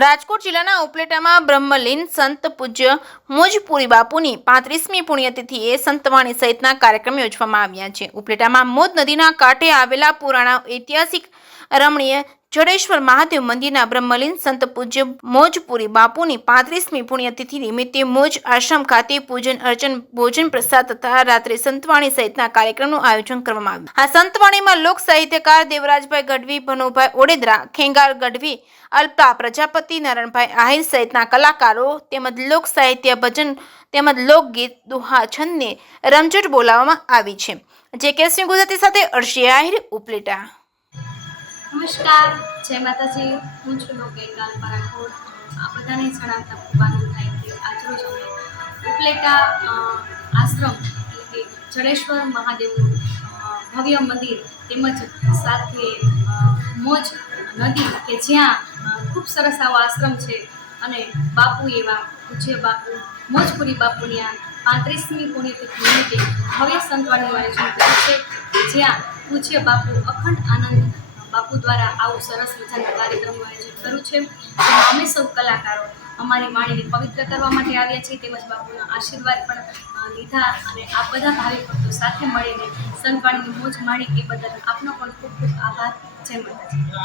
રાજકોટ જિલ્લાના ઉપલેટામાં બ્રહ્મલીન સંત પૂજ્ય મોજપુરી બાપુની 35મી પુણ્યતિથિએ સંતવાણી સહિતના કાર્યક્રમ યોજવામાં આવ્યા છે। ઉપલેટામાં મોજ નદીના કાંઠે આવેલા પુરાણા ઐતિહાસિક રમણીય જડેશ્વર મહાદેવ મંદિરના બ્રહ્મલીન સંત પૂજ્ય મોજપુરી બાપુની 35મી પુણ્યતિથિ નિમિત્તે મોજ આશ્રમ ખાતે પૂજન અર્ચન ભોજન પ્રસાદ તથા રાત્રે સંતવાણી સહિતના કાર્યક્રમનું આયોજન કરવામાં આવ્યું। આ સંતવાણીમાં લોક સાહિત્યકાર દેવરાજભાઈ ગઢવી, ભનુભાઈ ઓડેદરા, ખેંગાર ગઢવી, અલ્પા પ્રજાપતિ, નારાયણભાઈ આહિર સહિતના કલાકારો તેમજ લોક સાહિત્ય, ભજન તેમજ લોકગીત, દુહા, છંદને રમઝટ બોલાવવામાં આવી છે। જે કેસવી ગુજરાતી સાથે અર્શી આહિર, ઉપલેટા। નમસ્કાર, જય માતાજી। હું છું લોકગાયિકા અલ્પા રાઠોડ। આ બધાને જણાવતા ખૂબ આનંદ થાય કે આજરોજ અમે ઉપલેટા આશ્રમ એટલે કે જડેશ્વર મહાદેવનું ભવ્ય મંદિર તેમજ સાથે મોજ નદી કે જ્યાં ખૂબ સરસ આવો આશ્રમ છે અને બાપુ એવા પૂજ્ય બાપુ મોજપુરી બાપુની આ 35મી પુણ્યતિથિ નિમિત્તે ભવ્ય સંતવાણીનું આયોજન કર્યું છે, જ્યાં પૂજ્ય બાપુ અખંડ આનંદ બાપુ દ્વારા આવું સરસ મજાનું કાર્યક્રમનું આયોજન કર્યું છે। જેમાં અમે સૌ કલાકારો અમારી વાણીને પવિત્ર કરવા માટે આવ્યા છીએ, તેમજ બાપુના આશીર્વાદ પણ લીધા અને આ બધા ભાવિક ભક્તો સાથે મળીને સંતવાણીની મોજ માણી એ બદલ આપનો પણ ખૂબ ખૂબ આભાર। જય માતાજી।